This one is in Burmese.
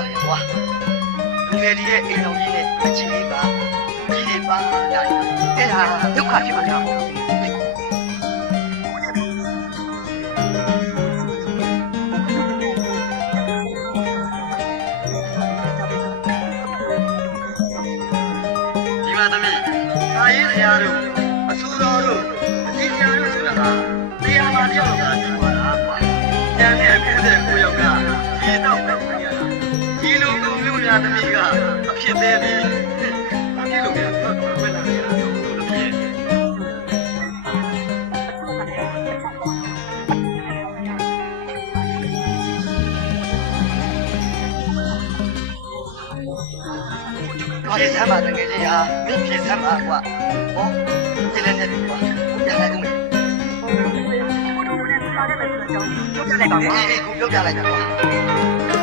ပါလေကွာလူငယ်တွေရဲ့အိမ်တော်ကြီးနဲ့အချီလေးပါကြီးလေးပါလာတယ်အဲ့ဒါဒုက္ခဖြစ်ပါလားဒီမှာသမီးစာရေးဆရာတို့အဆိုတော်တို့အကြီးဆရာတို့ဆိုတာဟာတရားမှာပြောက်တာဒီကွာကွာကျန်တဲ့59ယောက်ကရေတော့ပဲရတာဒီလိုကုန်မျိုးများသမီးကအဖြစ်သေးပြီအဖြစ်လို့များတော့ဘယ်လာရတာလို့သမီးဖြည့်ဆမ်းပါတကယ်ကြီးဟာမင်းဖြည့်ဆမ်းပါကွာဟောဒီလည်းနဲ့ကွာပြန်လိုက်ဦးမယ်ပြောပြလိုက်ပါဦးကိုပြောပြလိုက်တာကွာ